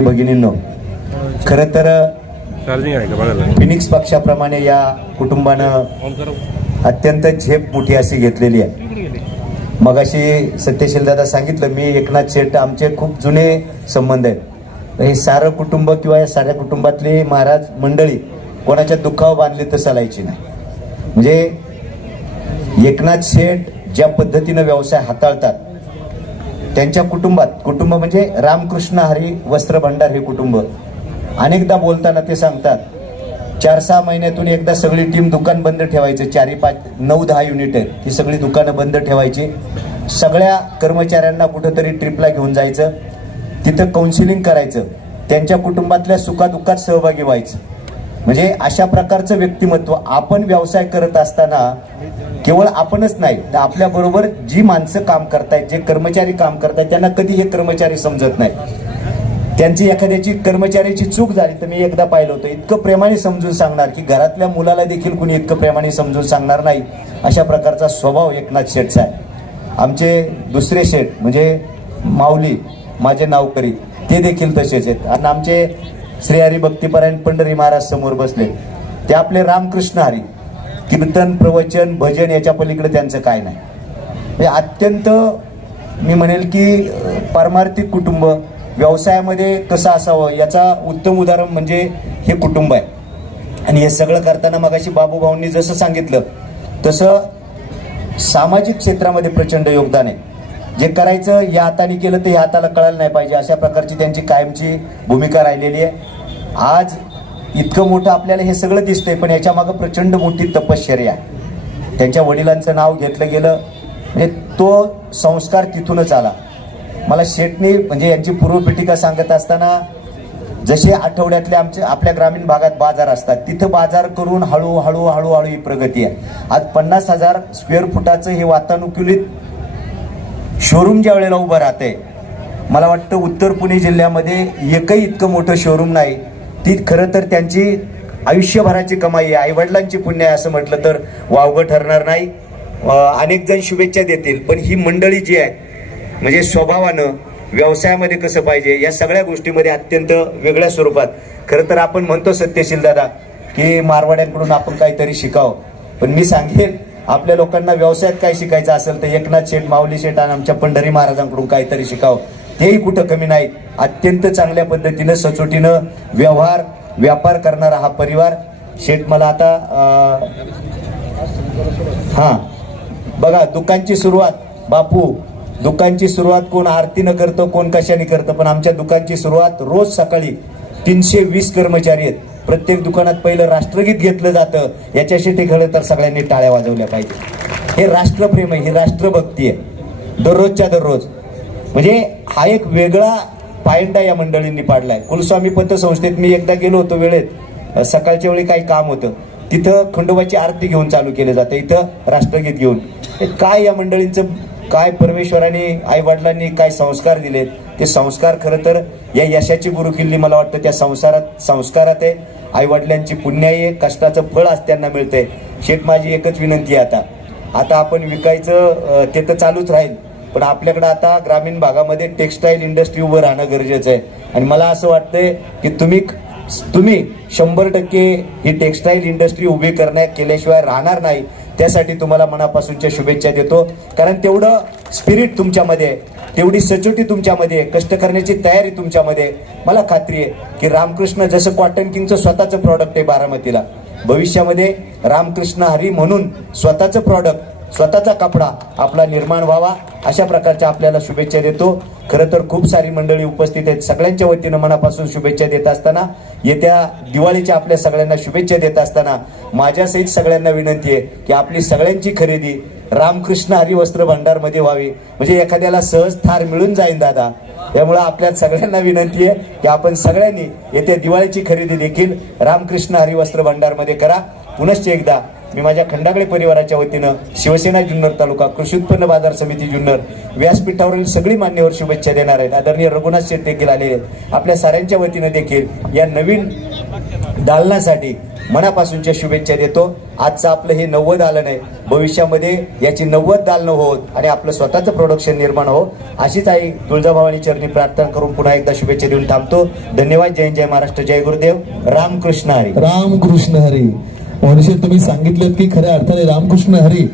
भगिनींनो, खरं तर फिनिक्स पक्षाप्रमाणे या कुटुंबानं अत्यंत झेप मोठी अशी घेतलेली आहे. मगाशी सत्यशील दादा सांगितलं, मी एकनाथ शेठ आमचे खूप जुने संबंध आहेत. हे सारं कुटुंब किंवा या साऱ्या कुटुंबातली महाराज मंडळी कोणाच्या दुःखावर बांधली तर चालायची नाही. म्हणजे एकनाथ शेठ ज्या पद्धतीनं व्यवसाय हाताळतात त्यांच्या कुटुंबात, कुटुंब म्हणजे रामकृष्ण हरी वस्त्र भंडार हे कुटुंब, अनेकदा बोलताना ते सांगतात 4-6 महिन्यातून एकदा सगळी टीम दुकान बंद ठेवायचं. 4-5 9-10 युनिट आहेत, ती सगळी दुकानं बंद ठेवायची. सगळ्या कर्मचाऱ्यांना कुठंतरी ट्रिपला घेऊन जायचं, तिथं काउन्सिलिंग करायचं, त्यांच्या कुटुंबातल्या सुखादुःखात सहभागी व्हायचं. म्हणजे अशा प्रकारचं व्यक्तिमत्व. आपण व्यवसाय करत असताना केवळ आपणच नाही तर आपल्याबरोबर जी माणसं काम करतायत, जे कर्मचारी काम करतायत, त्यांना कधी हे कर्मचारी समजत नाही. त्यांची एखाद्याची कर्मचाऱ्याची चूक झाली तर मी एकदा पाहिलं होतं, इतकं प्रेमाने समजून सांगणार की घरातल्या मुलाला देखील कुणी इतकं प्रेमाने समजून सांगणार नाही. अशा प्रकारचा स्वभाव एकनाथ शेठचा आहे. आमचे दुसरे शेठ म्हणजे माऊली, माझे नावकरी, ते देखील तसेच आहेत. आणि आमचे श्रीहरी भक्तिपरायण पंढरी महाराज समोर बसले, ते आपले रामकृष्ण हरी, कीर्तन प्रवचन भजन याच्या पलीकडे त्यांचं काय नाही. हे अत्यंत मी म्हणेल की पारमार्थिक कुटुंब. व्यवसायामध्ये कसं असावं याचा उत्तम उदाहरण म्हणजे हे कुटुंब आहे. आणि हे सगळं करताना मगाशी बाबूभाऊंनी जसं सांगितलं तसं सामाजिक क्षेत्रामध्ये प्रचंड योगदान आहे. जे करायचं या हाताने केलं तर ह्या हाताला कळायला नाही पाहिजे, अशा प्रकारची त्यांची कायमची भूमिका राहिलेली आहे. आज इतकं मोठं आपल्याला हे सगळं दिसतंय, पण याच्या मागं प्रचंड मोठी तपश्चर्या आहे. त्यांच्या वडिलांचं नाव घेतलं गेलं म्हणजे तो संस्कार तिथूनच आला. मला शेठनी म्हणजे यांची पूर्वपीठिका सांगत असताना, जसे आठवड्यातले आपल्या ग्रामीण भागात बाजार असतात, तिथं बाजार करून हळूहळू ही प्रगती आहे. आज 50,000 स्क्वेअर फुटाचं हे वातानुकूलित शोरूम ज्या वेळेला उभं राहतंय, मला वाटतं उत्तर पुणे जिल्ह्यामध्ये एकही इतकं मोठं शोरूम नाही. ती खरं तर त्यांची आयुष्यभराची कमाई आहे. आईवडिलांची पुण्य आहे असं म्हटलं तर वावगं ठरणार नाही. अनेक जण शुभेच्छा देतील, पण ही मंडळी जी आहे म्हणजे स्वभावानं व्यवसायामध्ये कसं पाहिजे या सगळ्या गोष्टीमध्ये अत्यंत वेगळ्या स्वरूपात. खरं तर आपण म्हणतो सत्यशील दादा की मारवाड्यांकडून आपण काहीतरी शिकावं, पण मी सांगेन आपल्या लोकांना व्यवसायात काय शिकायचं असेल तर एकनाथ शेठ, माऊली शेठ आणि आमच्या पंढरी महाराजांकडून काहीतरी शिकावं. तेही कुठं कमी नाही. अत्यंत चांगल्या पद्धतीनं सचोटीनं व्यापार करणारा हा परिवार. शेठ मला आता बघा, दुकानची सुरुवात बापू, दुकानची सुरुवात कोण आरतीनं करतं, कोण कशाने करतं, पण आमच्या दुकानची सुरुवात रोज सकाळी 320 कर्मचारी आहेत. प्रत्येक दुकानात पहिलं राष्ट्रगीत घेतलं जातं. याच्यासाठी खरं तर सगळ्यांनी टाळ्या वाजवल्या पाहिजे. हे राष्ट्रप्रेम आहे, ही राष्ट्रभक्ती आहे दररोजच्या दररोज. म्हणजे हा एक वेगळा पायंडा या मंडळींनी पाडलाय. कुलस्वामी पतसंस्थेत मी एकदा गेलो होतो वेळेत, सकाळच्या वेळी काही काम होतं, तिथं खंडोबाची आरती घेऊन चालू केलं जातं, इथं राष्ट्रगीत घेऊन. काय या मंडळींचं काय परमेश्वराने आईवडिलांनी काय संस्कार दिलेत, ते संस्कार खरं तर या यशाची गुरुकिल्ली मला वाटतं त्या संस्कारात आहे. आईवडिलांची पुण्याई आहे, कष्टाचं फळ आज त्यांना मिळतंय. शेठ माझी एकच विनंती आहे, आता आपण विकायचं ते तर चालूच राहील, पण आपल्याकडे आता ग्रामीण भागामध्ये टेक्स्टाईल इंडस्ट्री उभं राहणं गरजेचं आहे. आणि मला असं वाटतंय की तुम्ही 100% ही टेक्स्टाईल इंडस्ट्री उभी केल्याशिवाय राहणार नाही. त्यासाठी तुम्हाला मनापासूनच्या शुभेच्छा देतो. कारण तेवढं स्पिरिट तुमच्यामध्ये आहे, तेवढी सचोटी तुमच्यामध्ये आहे, कष्ट करण्याची तयारी तुमच्यामध्ये. मला खात्री आहे की रामकृष्ण जसं कॉटन किंगचं स्वतःचं प्रॉडक्ट आहे बारामतीला, भविष्यामध्ये रामकृष्ण हरी म्हणून स्वतःचं प्रॉडक्ट, स्वतःचा कपडा आपला निर्माण व्हावा, अशा प्रकारच्या आपल्याला शुभेच्छा देतो. खरं तर खूप सारी मंडळी उपस्थित आहेत. सगळ्यांच्या वतीनं मनापासून शुभेच्छा देत असताना, येत्या दिवाळीच्या आपल्या सगळ्यांना शुभेच्छा देत असताना माझ्यासहित सगळ्यांना विनंती आहे की आपली सगळ्यांची खरेदी रामकृष्ण हरी वस्त्र भंडार मध्ये व्हावी. म्हणजे एखाद्याला सहज थार मिळून जाईल दादा. त्यामुळे आपल्या सगळ्यांना विनंती आहे की आपण सगळ्यांनी येत्या दिवाळीची खरेदी देखील रामकृष्ण हरी वस्त्र भंडार मध्ये करा. पुनश्च एकदा मी माझ्या खंडागळे परिवाराच्या वतीनं शिवसेना जुन्नर तालुका कृषी उत्पन्न बाजार समिती जुन्नर व्यासपीठावरील सगळी मान्यवर शुभेच्छा देणार आहेत. आदरणीय रघुनाथ शेठ देखील आलेले आहेत. आपल्या साऱ्यांच्या वतीनं देखील या नवीन दालनासाठी मनापासूनच्या शुभेच्छा देतो. आजचं आपलं हे 90 दालन आहे, भविष्यामध्ये याची 90 दालनं होत आणि आपलं स्वतःचं प्रोडक्शन निर्माण हो, अशीच आई तुळजाभवानी चरणी प्रार्थना करून पुन्हा एकदा शुभेच्छा देऊन थांबतो. धन्यवाद. जय जय महाराष्ट्र, जय गुरुदेव, रामकृष्ण हरी. रामकृष्ण हरी. मनुष्य तुम्ही सांगितलं की खऱ्या अर्थाने रामकृष्ण हरी